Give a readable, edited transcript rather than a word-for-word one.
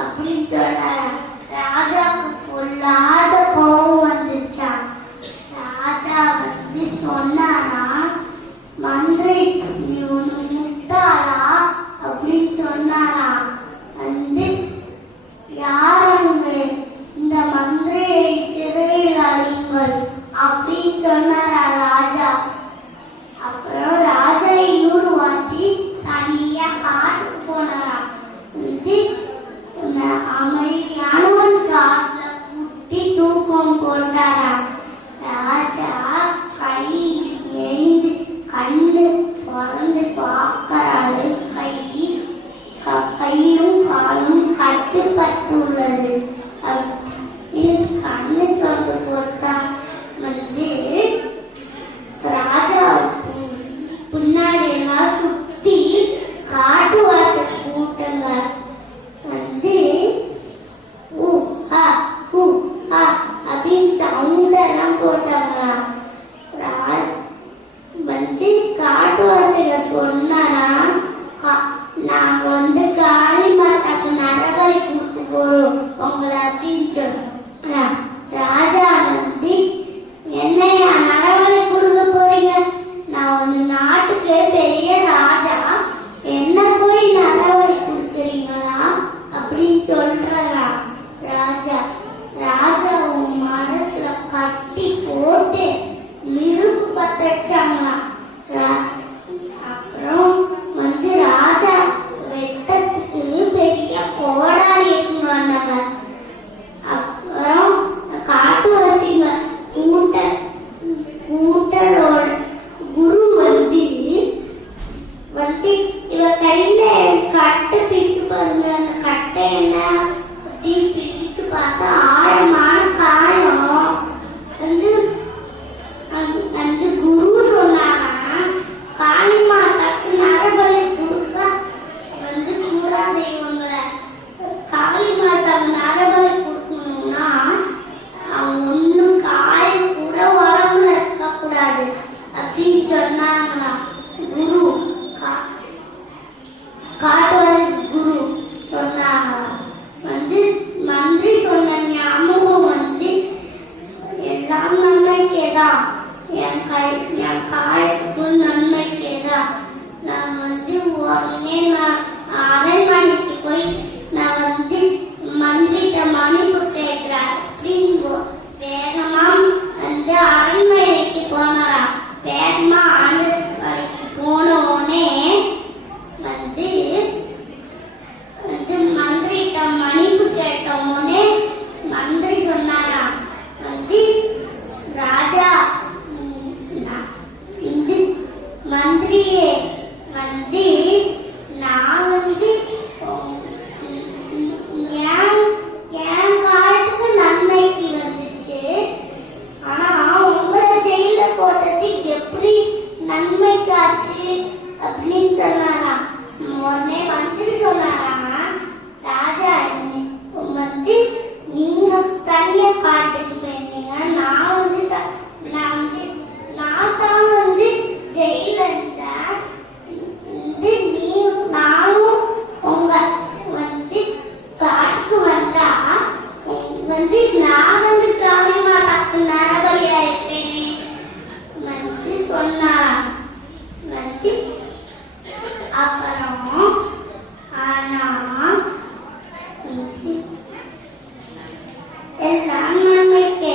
அப்படின்னு சொன்னார். ராஜாவுக்கு பொல்லாத கோபம் வந்துச்சா. ராஜா சொன்னாரா, மந்திரி நீ ஒண்ணு முட்டாளா அப்படின்னு சொன்னாரா. யாருங்க இந்த மந்திரியை சிறையில் அடையுங்கள் அப்படின்னு சொன்னாரா ராஜா. அப்புறம் ராஜா இன்னொரு வாட்டி தனியா காட்டுக்கு போனாரா. அமைதியானவன் காட்டுல குட்டி தூக்கம் போட்டாரா. ராஜா கை எழுந்து கண்ணு திறந்து பார்க்கறாரு. கையும் காலும் கட்டுப்பட்டுள்ளது. கண்ணு திறந்து போட்டா ராஜா பின்னாடி எல்லாம் சுத்தி காட்டுவாசல் கூட்டங்க அப்படின்னு சவுண்டெல்லாம் போட்டாங்களா. காட்டுவாசில சொன்னாரா, நாங்க காளி மாதாக்கு நரபலி கூட்டு போறோம் உங்களை அப்படின்னு சொன்னா. ராஜா என்னையா நரபலி கொடுக்க போறீங்க, நான் நாட்டுக்கே பெரிய ராஜா, என்ன போய் நரபலி கொடுக்குறீங்களா அப்படின்னு சொல்றா ராஜா. ராஜா மரத்துல கட்டி போட்டு நெருப்பு பத்த வச்சாங்களா. அப்புறம் ராஜா வெட்டத்துக்கு பெரிய கோடாரி எடுத்துன்னு வந்தாங்க. அப்புறம் காட்டுவாசிங்க கூட்டரோட குரு இவ கையில கட்டை பிரிச்சு பாருங்க. அந்த கட்டை என்ன பிரிச்சு பார்த்தா ஆழமான காயம். அந்த குரு சொன்னாங்க, காளிமாதாக்கு நரபலி கொடுக்க கூடாது. இவங்களை காளிமாதாக்கு நரபலி கொடுக்கணும்னா அவங்க ஒன்னும் காயம் கூட உடம்புல இருக்க கூடாது அப்படின்னு சொன்னாங்களா குரு. காட்டுவாரி குரு சொன்னாங்களா. மந்திரி சொன்ன ஞாபகம் எல்லாம் நன்மைக்கேதான், என் காயத்துக்கு நன்மைக்கேதான். நான் உடனே அரண்மனைக்கு போய் நான் மந்திரிட்ட மன்னிப்பு கேட்கிறேன் அப்படின்னு வேகமா அரண்மனைக்கு போனாரா. வேகமா அரண்மனைக்கு போன உடனே மந்திரிட்ட மன்னிப்பு கேட்ட உடனே மந்திரி சொன்னாரா, ராஜா இந்த மந்திரியே நான் என் காலத்துக்கு நன்மைக்கு வந்துச்சு, ஆனா உங்களை ஜெயில போட்டது எப்படி நன்மைக்காச்சு அப்படின்னு சொன்னாரா. உடனே மந்திரி சொன்னாரா, ராஜா நீங்க தனியா காட்டுக்கு போயிருந்தீங்க, நான் தான் ஜெயில இருந்தேன். நானும் உங்க காட்டுக்கு வந்தா நான் காளிமாதாக்கு நரபலியா இருப்பேன் சொன்னா. அப்புறம் ஆனா எல்லாம் நன்மைக்கே